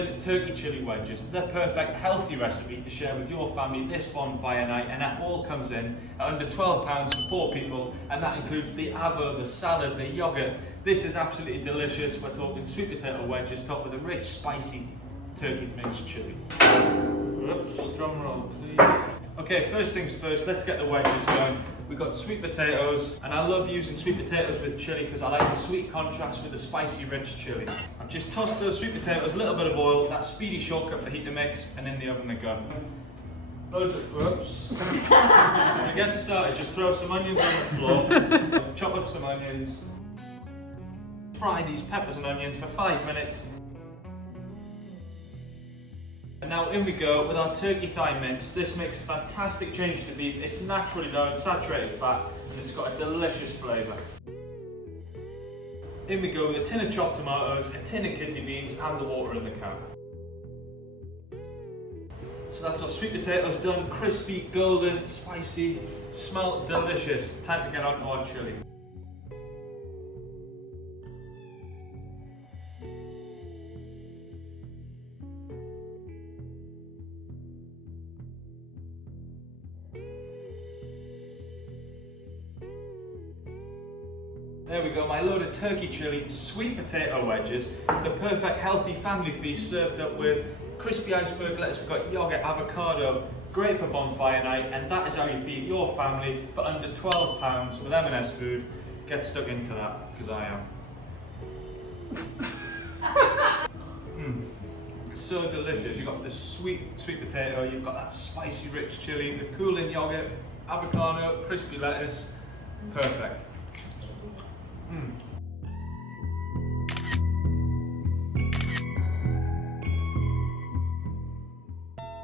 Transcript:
loaded turkey chili wedges. They're perfect, healthy recipe to share with your family this bonfire night, and that all comes in at under £12 for 4 people, and that includes the avo, the salad, the yoghurt. This is absolutely delicious. We're talking sweet potato wedges topped with a rich, spicy turkey minced chili. Oops, drum roll please. Okay, first things first, let's get the wedges going. We've got sweet potatoes, and I love using sweet potatoes with chili because I like the sweet contrast with the spicy, rich chili. I've just tossed those sweet potatoes, a little bit of oil, that speedy shortcut for heat to mix, and in the oven they go. Loads of, whoops. To get started, just throw some onions on the floor, chop up some onions, fry these peppers and onions for 5 minutes. And now in we go with our turkey thigh mince. This makes a fantastic change to beef. It's naturally low in saturated fat and it's got a delicious flavour. In we go with a tin of chopped tomatoes, a tin of kidney beans and the water in the can. So that's our sweet potatoes done, crispy, golden, spicy, smell delicious. Time to get on to our chilli. There we go, my loaded turkey chili, sweet potato wedges, the perfect healthy family feast served up with crispy iceberg lettuce. We've got yogurt, avocado, great for bonfire night, and that is how you feed your family for under £12 with M&S food. Get stuck into that, because I am. So delicious. You've got the sweet potato, you've got that spicy rich chili, the cooling yogurt, avocado, crispy lettuce, perfect.